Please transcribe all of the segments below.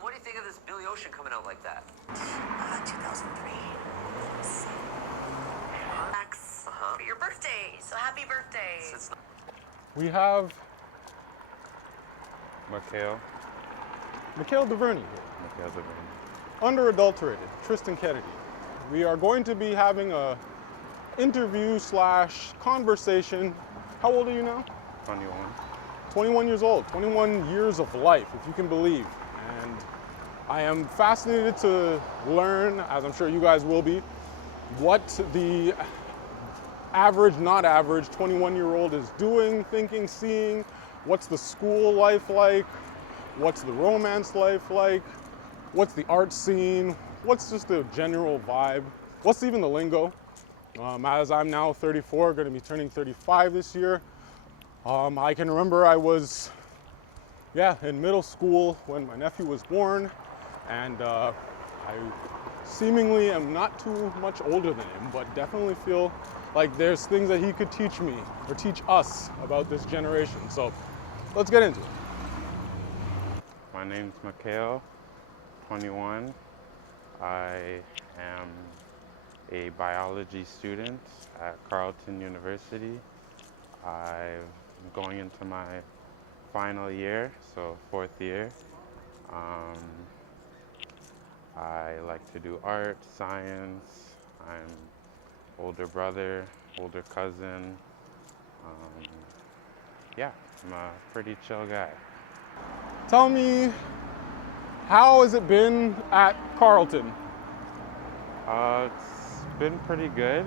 What do you think of this Billy Ocean coming out like that? 2003. Max, for your birthday. So happy birthday. We have Makhail DuVerney here. Makhail DuVerney. Underadulterated, Tristin Kennedy. We are going to be having a interview / conversation. How old are you now? 21. 21 years old, 21 years of life, if you can believe. And I am fascinated to learn, as I'm sure you guys will be, what the average, not average, 21-year-old is doing, thinking, seeing. What's the school life like? What's the romance life like? What's the art scene? What's just the general vibe? What's even the lingo? As I'm now 34, going to be turning 35 this year. I can remember I was, in middle school when my nephew was born, and I seemingly am not too much older than him, but definitely feel like there's things that he could teach me or teach us about this generation. So let's get into it. My name's Makhail, 21. I am a biology student at Carleton University. I'm going into my final year, so 4th year. I like to do art, science. I'm older brother, older cousin. I'm a pretty chill guy. Tell me, how has it been at Carleton? It's been pretty good.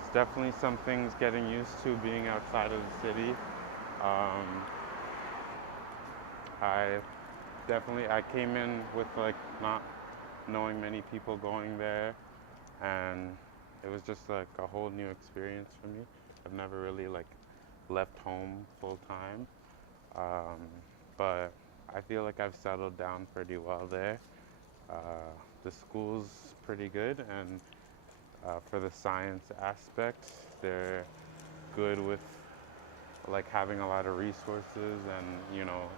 It's definitely some things getting used to being outside of the city. I came in with like not knowing many people going there, and it was just like a whole new experience for me. I've never really like left home full time, but I feel like I've settled down pretty well there. The school's pretty good, and for the science aspect, they're good with like having a lot of resources, and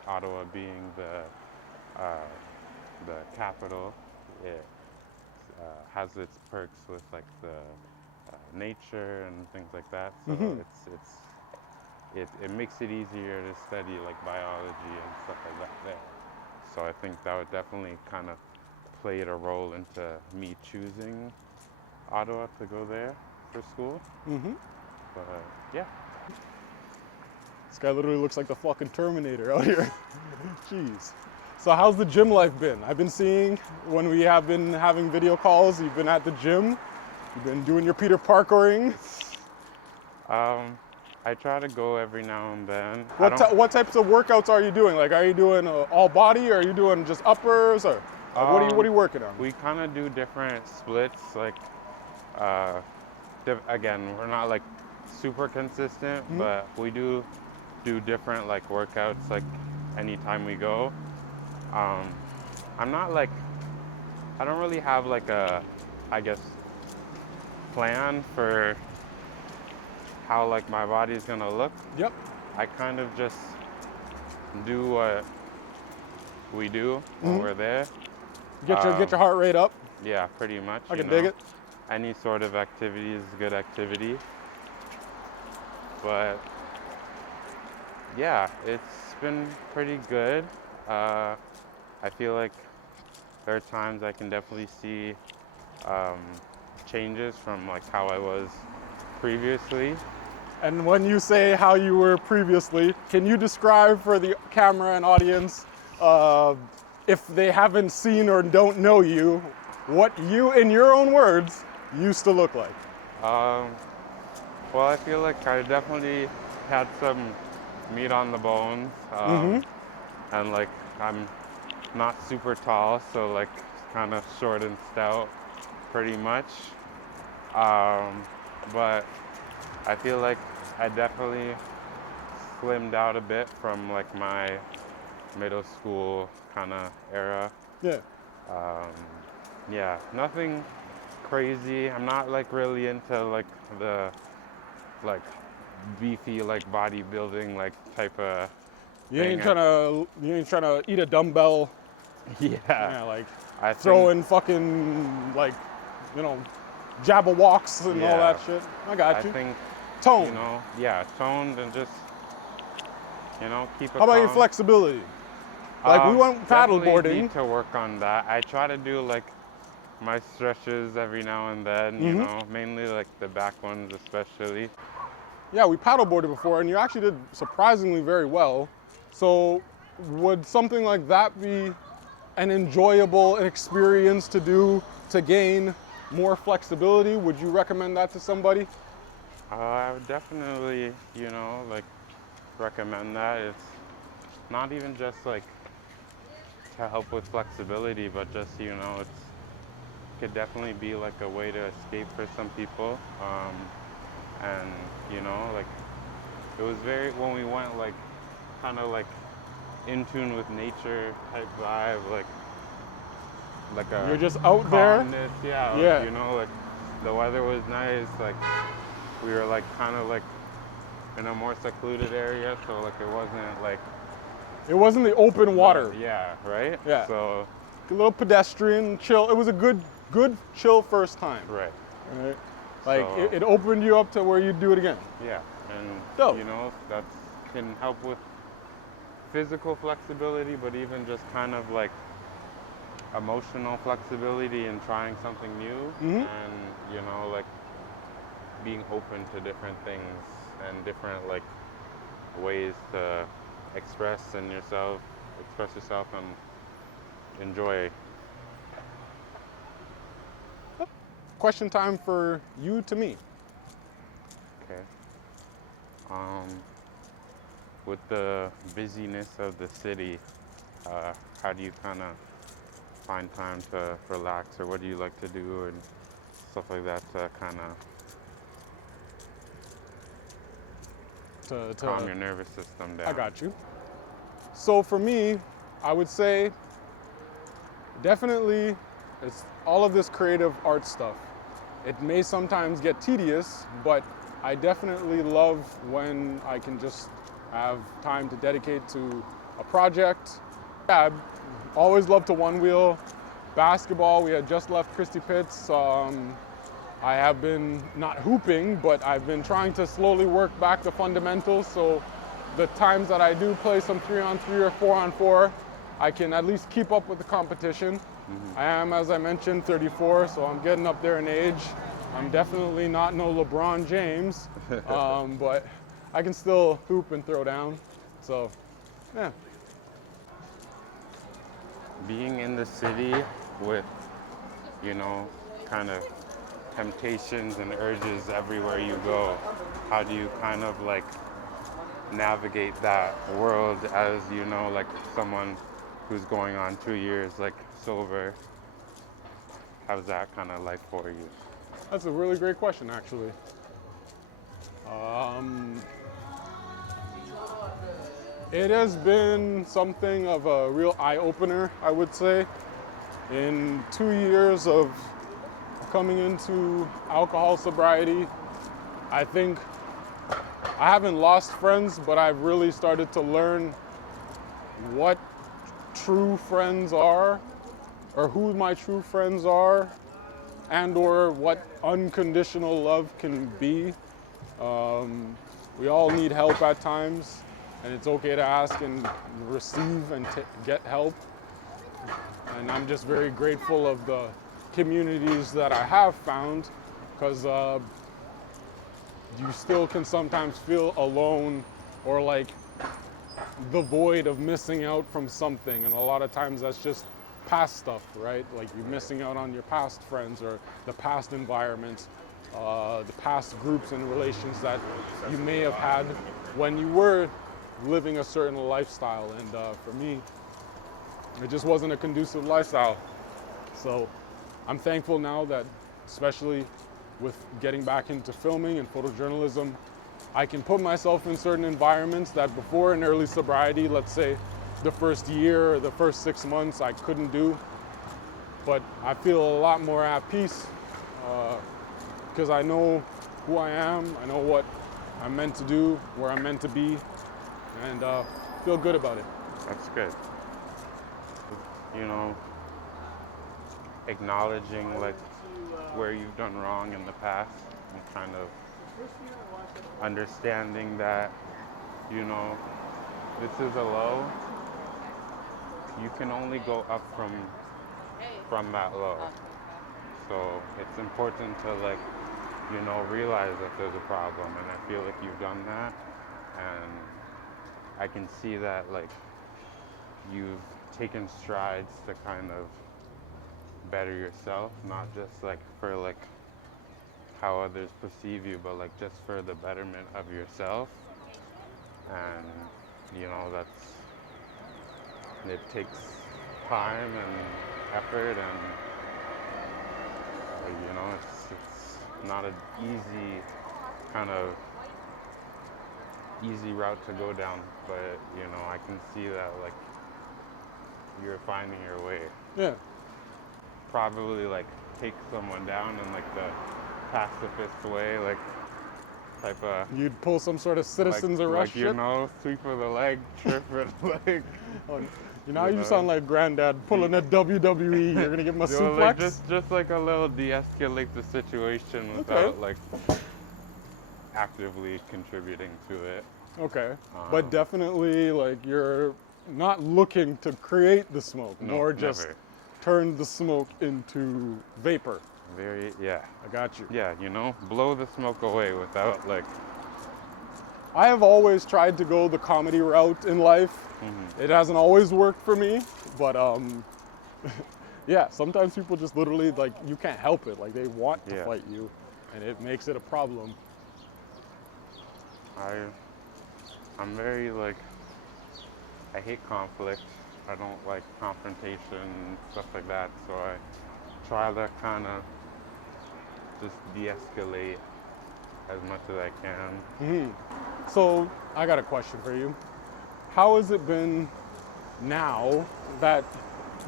Ottawa being the capital, it has its perks with like the nature and things like that. So it makes it easier to study like biology and stuff like that there. So I think that would definitely kind of played a role into me choosing Ottawa to go there for school. But yeah. This guy literally looks like the fucking Terminator out here. Jeez. So how's the gym life been? I've been seeing when we have been having video calls, you've been at the gym, you've been doing your Peter Parkering. I try to go every now and then. What types of workouts are you doing? Like, are you doing all body, or are you doing just uppers, or what are you working on? We kind of do different splits. Like, again, we're not like super consistent, but we do different like workouts like anytime we go. I'm not like, I don't really have like a, I guess, plan for how like my body's gonna look. Yep. I kind of just do what we do when we're there. Get your heart rate up. Yeah, pretty much. I can dig it. Any sort of activity is good activity. But yeah, it's been pretty good. I feel like there are times I can definitely see changes from like how I was previously. And when you say how you were previously, can you describe for the camera and audience, if they haven't seen or don't know you, what you, in your own words, used to look like? Well, I feel like I definitely had some meat on the bones, and like I'm not super tall, so like kind of short and stout, pretty much. But I feel like I definitely slimmed out a bit from like my middle school kind of era. Yeah. Yeah, nothing crazy. I'm not like really into like the like beefy like bodybuilding like type of You ain't thing. trying to eat a dumbbell. Yeah. Yeah, like I throw think, in fucking like, you know, jabber walks and all Yeah. that shit. I got I you. think, Tone. you know, yeah, toned and just, you know, keep it How about your calm. flexibility? Like we went paddle Definitely boarding. need to work on that. I try to do like my stretches every now and then, you know, mainly like the back ones especially. Yeah, we paddleboarded before, and you actually did surprisingly very well. So, would something like that be an enjoyable experience to do to gain more flexibility? Would you recommend that to somebody? I would definitely, you know, like recommend that. It's not even just like to help with flexibility, but just, you know, could definitely be like a way to escape for some people. And, you know, like it was very, when we went like kind of like in tune with nature type vibe, like a You're just out there. calmness, yeah, Yeah. like, you know, like the weather was nice, like we were like kind of like in a more secluded area, so like it wasn't like It wasn't the open water. yeah, right? Yeah. So A little pedestrian, chill. It was a good chill first time. right. Right? Like So- it opened you up to where you'd do it again. Yeah, and Dope. you know, that can help with physical flexibility, but even just kind of like emotional flexibility and trying something new, and you know, like being open to different things and different like ways to express yourself and enjoy. Question time for you to me. Okay. With the busyness of the city, how do you kind of find time to relax, or what do you like to do and stuff like that to kind of calm your nervous system down? I got you. So for me, I would say definitely it's all of this creative art stuff. It may sometimes get tedious, but I definitely love when I can just have time to dedicate to a project. Yeah, I always loved to one wheel. Basketball, we had just left Christie Pitts. I have been not hooping, but I've been trying to slowly work back the fundamentals. So the times that I do play some 3-on-3 or 4-on-4, I can at least keep up with the competition. I am, as I mentioned, 34, so I'm getting up there in age. I'm definitely not no LeBron James, but I can still hoop and throw down. So, yeah. Being in the city with, you know, kind of temptations and urges everywhere you go, how do you kind of like navigate that world as, you know, like someone who's going on 2 years like sober? How's that kind of life for you? That's a really great question, actually. It has been something of a real eye-opener, I would say. In 2 years of coming into alcohol sobriety, I think I haven't lost friends, but I've really started to learn what true friends are, or who my true friends are, and or what unconditional love can be. We all need help at times, and it's okay to ask and receive and get help. And I'm just very grateful of the communities that I have found, because you still can sometimes feel alone or like the void of missing out from something. And a lot of times that's just past stuff, right? Like you're missing out on your past friends or the past environments, the past groups and relations that you may have had when you were living a certain lifestyle. And for me, it just wasn't a conducive lifestyle. So I'm thankful now that, especially with getting back into filming and photojournalism, I can put myself in certain environments that before in early sobriety, let's say the first year or the first 6 months, I couldn't do. But I feel a lot more at peace because I know who I am, I know what I'm meant to do, where I'm meant to be, and feel good about it. That's good. You know, acknowledging like where you've done wrong in the past and kind of understanding that, you know, this is a low. You can only go up from that low. So it's important to like, you know, realize that there's a problem, and I feel like you've done that, and I can see that like you've taken strides to kind of better yourself, not just like for like how others perceive you, but like just for the betterment of yourself. And you know, it takes time and effort, and you know, it's not an easy route to go down, but you know, I can see that like you're finding your way. Yeah. Probably like take someone down in like the pacifist way, like type of. You'd pull some sort of citizens arrest like, you shit? know, sweep of the leg, trip it, like. You know, you sound like granddad pulling a WWE. You're gonna give him a suplex? Like just like a little de-escalate the situation without like actively contributing to it. Okay, but definitely like you're not looking to create the smoke, No, nor just never. turn the smoke into vapor. Yeah. I got you. Yeah, you know, blow the smoke away without like. I have always tried to go the comedy route in life. It hasn't always worked for me, but yeah, sometimes people just literally like, you can't help it. Like they want to fight you, and it makes it a problem. I'm very like, I hate conflict. I don't like confrontation, stuff like that. So I try to kind of just de-escalate as much as I can. So I got a question for you. How has it been now that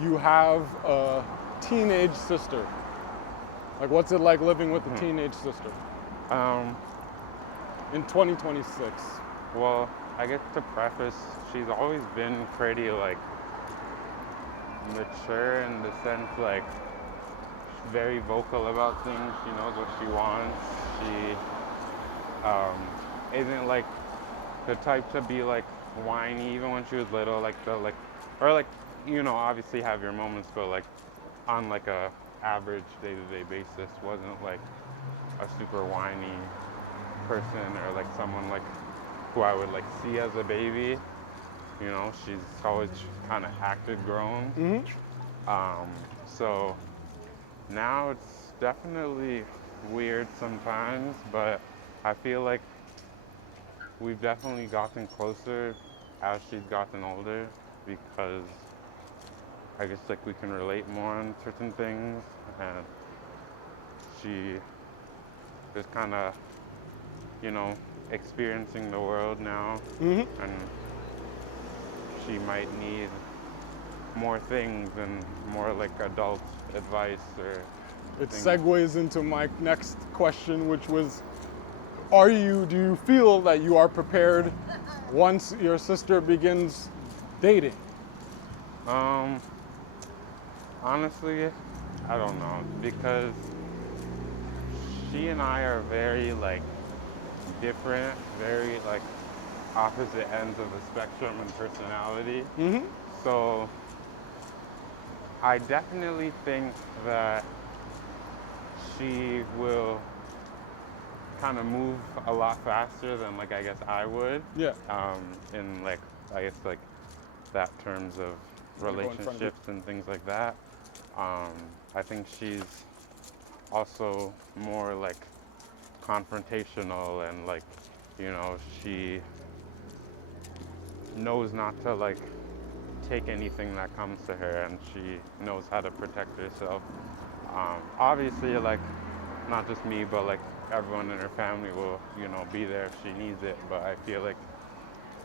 you have a teenage sister? Like, what's it like living with a teenage sister in 2026? Well, I guess to preface, she's always been pretty like mature in the sense like she's very vocal about things. She knows what she wants. She isn't like the type to be like whiny even when she was little, or like, you know, obviously have your moments, but like on like a average day-to-day basis wasn't like a super whiny person, or like someone like who I would like see as a baby. You know, she's always kind of acted grown. So now it's definitely weird sometimes, but I feel like we've definitely gotten closer as she's gotten older, because I guess like we can relate more on certain things, and she is kind of, you know, experiencing the world now, and she might need more things and more like adult advice or It things. segues into my next question, which was, do you feel that you are prepared once your sister begins dating? Honestly, I don't know, because she and I are very like different, very like opposite ends of the spectrum in personality. So I definitely think that she will kind of move a lot faster than like I guess I would. Yeah. In like I guess like that terms of Go in front of you. relationships and things like that. I think she's also more like confrontational, and like, you know, she knows not to like take anything that comes to her, and she knows how to protect herself. Obviously, like, not just me, but like everyone in her family will, you know, be there if she needs it, but I feel like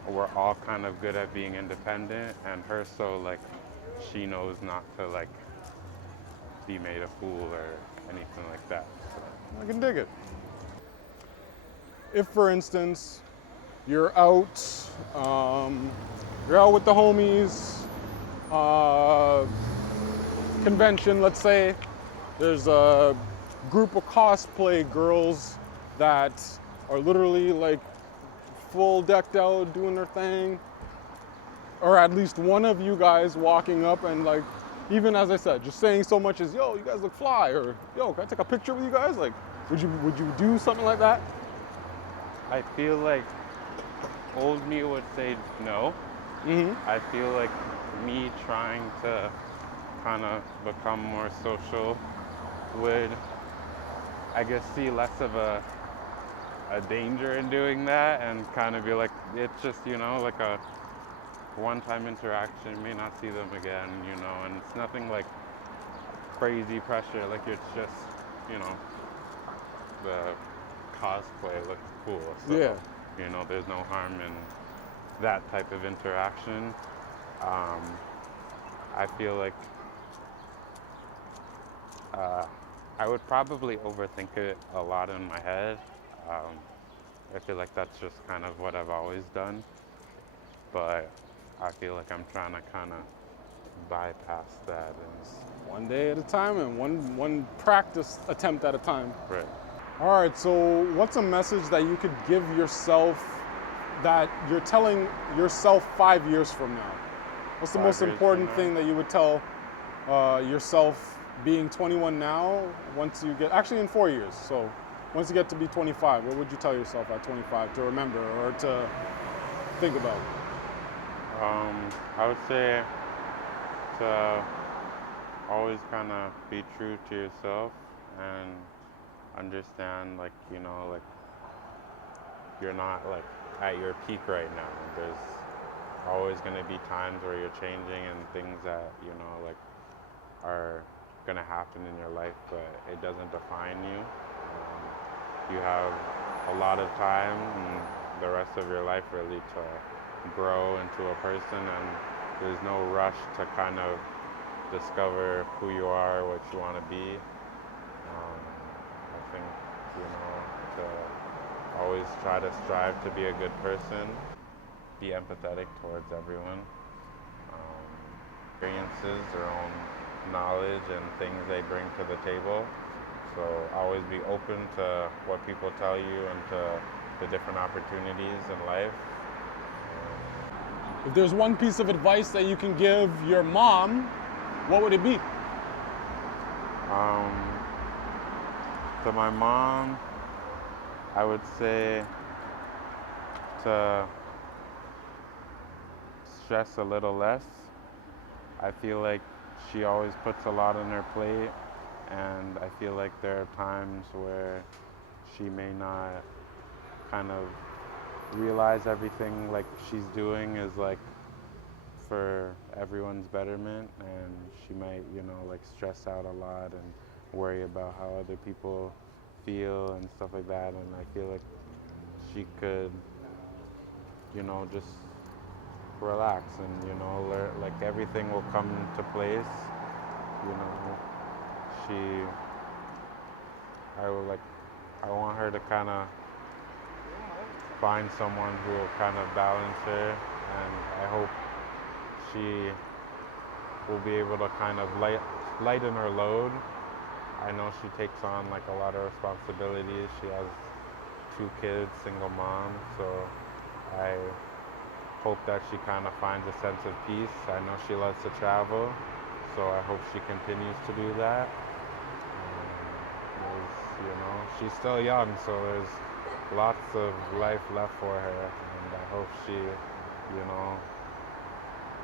we're all kind of good at being independent, and her, so like she knows not to like be made a fool or anything like that. So. I can dig it. If, for instance, you're out you're out with the homies, convention, let's say. There's a group of cosplay girls that are literally like full decked out, doing their thing. Or at least one of you guys walking up and like, even as I said, just saying so much as, yo, you guys look fly, or yo, can I take a picture with you guys? Like, would you do something like that? I feel like old me would say no. I feel like me trying to kind of become more social would, I guess, see less of a danger in doing that, and kind of be like, it's just, you know, like a one-time interaction, you may not see them again, you know, and it's nothing like crazy pressure, like it's just, you know, the cosplay looks cool, so, Yeah. you know, there's no harm in that type of interaction. I feel like I would probably overthink it a lot in my head. I feel like that's just kind of what I've always done, but I feel like I'm trying to kind of bypass that. And One day at a time and one practice attempt at a time. right. All right, so what's a message that you could give yourself that you're telling yourself 5 years from now? What's the 5 most years important from thing that you would tell yourself being 21 now, once you get, actually in 4 years, so once you get to be 25, what would you tell yourself at 25 to remember or to think about? I would say to always kind of be true to yourself and understand, like, you know, like you're not like at your peak right now. There's always going to be times where you're changing and things that, you know, like are going to happen in your life, but it doesn't define you. You have a lot of time and the rest of your life really to grow into a person, and there's no rush to kind of discover who you are, what you want to be. I think, you know, to always try to strive to be a good person, be empathetic towards everyone, experiences, their own knowledge and things they bring to the table. So always be open to what people tell you and to the different opportunities in life. If there's one piece of advice that you can give your mom, what would it be? To my mom, I would say to stress a little less. I feel like she always puts a lot on her plate, and I feel like there are times where she may not kind of realize everything like she's doing is like for everyone's betterment, and she might, you know, like stress out a lot and worry about how other people feel and stuff like that, and I feel like she could, you know, just relax and, you know, learn, like everything will come into place, you know. I want her to kind of find someone who will kind of balance her, and I hope she will be able to kind of lighten her load. I know she takes on like a lot of responsibilities. She has 2 kids, single mom, so I hope that she kind of finds a sense of peace. I know she loves to travel, so I hope she continues to do that. You know, she's still young, so there's lots of life left for her, and I hope she, you know,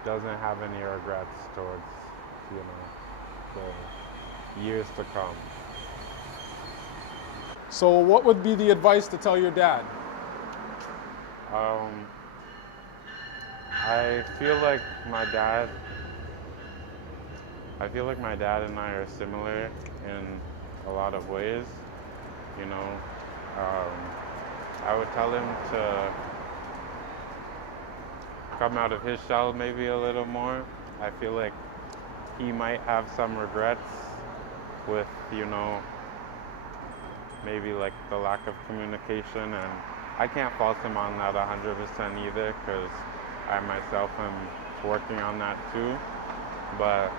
doesn't have any regrets towards, you know, the years to come. So what would be the advice to tell your dad? I feel like my dad and I are similar in a lot of ways. You know, I would tell him to come out of his shell maybe a little more. I feel like he might have some regrets with, you know, maybe like the lack of communication, and I can't fault him on that 100% either, because I myself am working on that too. But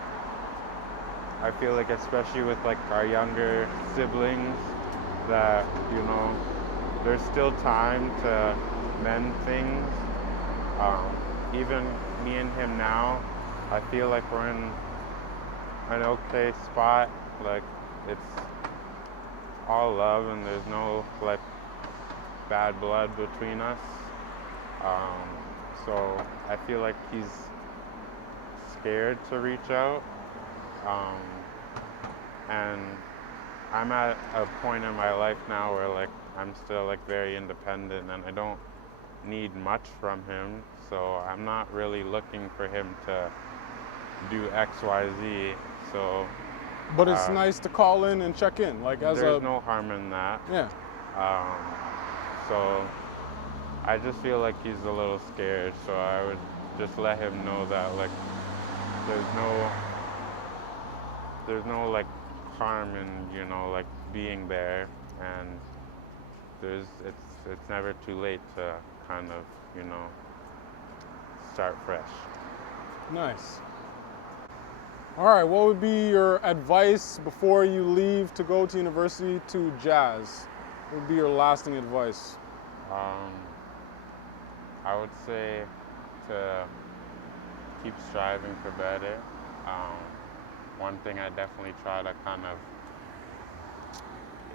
I feel like especially with like our younger siblings that, you know, there's still time to mend things. Even me and him now, I feel like we're in an okay spot. Like it's all love and there's no like bad blood between us. So I feel like he's scared to reach out. And I'm at a point in my life now where like I'm still like very independent and I don't need much from him. So I'm not really looking for him to do X, Y, Z. So But it's nice to call in and check in, like as there's no harm in that. Yeah. So I just feel like he's a little scared. So I would just let him know that like there's no like harm in, you know, like being there, and it's never too late to kind of, you know, start fresh. Nice. All right, what would be your advice before you leave to go to university to jazz? What would be your lasting advice? I would say to keep striving for better. One thing I definitely try to kind of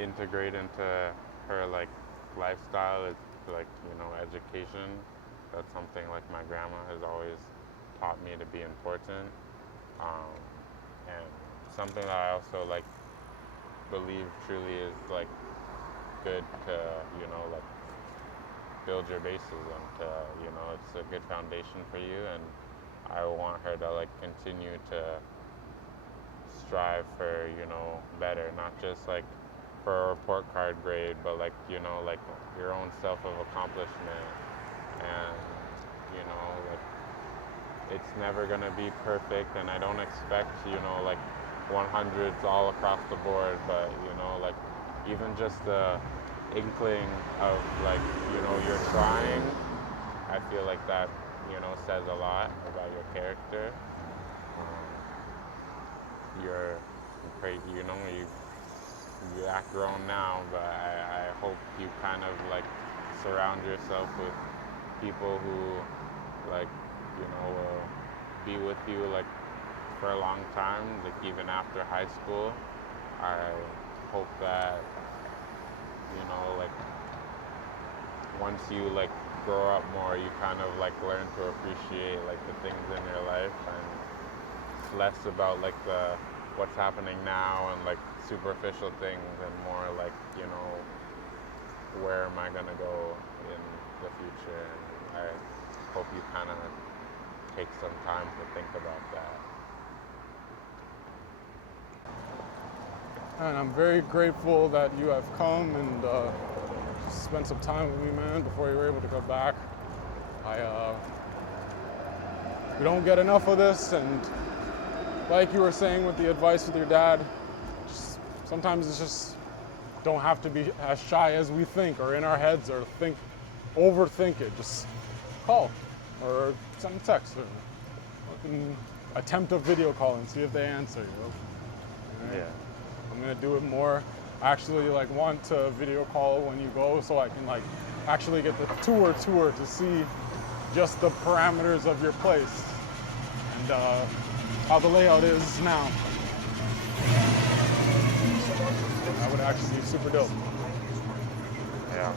integrate into her like lifestyle is like, you know, education. That's something like my grandma has always taught me to be important. And something that I also like believe truly is like good to, you know, like build your bases and to, you know, it's a good foundation for you, and I want her to like continue to strive for, you know, better, not just like for a report card grade, but like, you know, like your own self of accomplishment. And, you know, like it's never gonna be perfect, and I don't expect, you know, like 100s all across the board, but, you know, like even just the inkling of like, you know, you're trying, I feel like that, you know, says a lot about your character. You're great, you know, you act grown now, but I hope you kind of like surround yourself with people who like, you know, will be with you like for a long time, like even after high school. I hope that, you know, like once you like grow up more, you kind of like learn to appreciate like the things in your life, and it's less about like the what's happening now and like superficial things, and more like, you know, where am I gonna go in the future. And I hope you kind of take some time to think about that. And I'm very grateful that you have come and spent some time with me, man, before you were able to go back. We don't get enough of this, and like you were saying with the advice with your dad, sometimes it's just don't have to be as shy as we think, or in our heads, or overthink it. Just call or send a text, or attempt a video call and see if they answer you. Right? Yeah. I'm gonna do it more. I actually like want to video call when you go, so I can like actually get the tour to see just the parameters of your place and how the layout is now. That would actually be super dope. Yeah.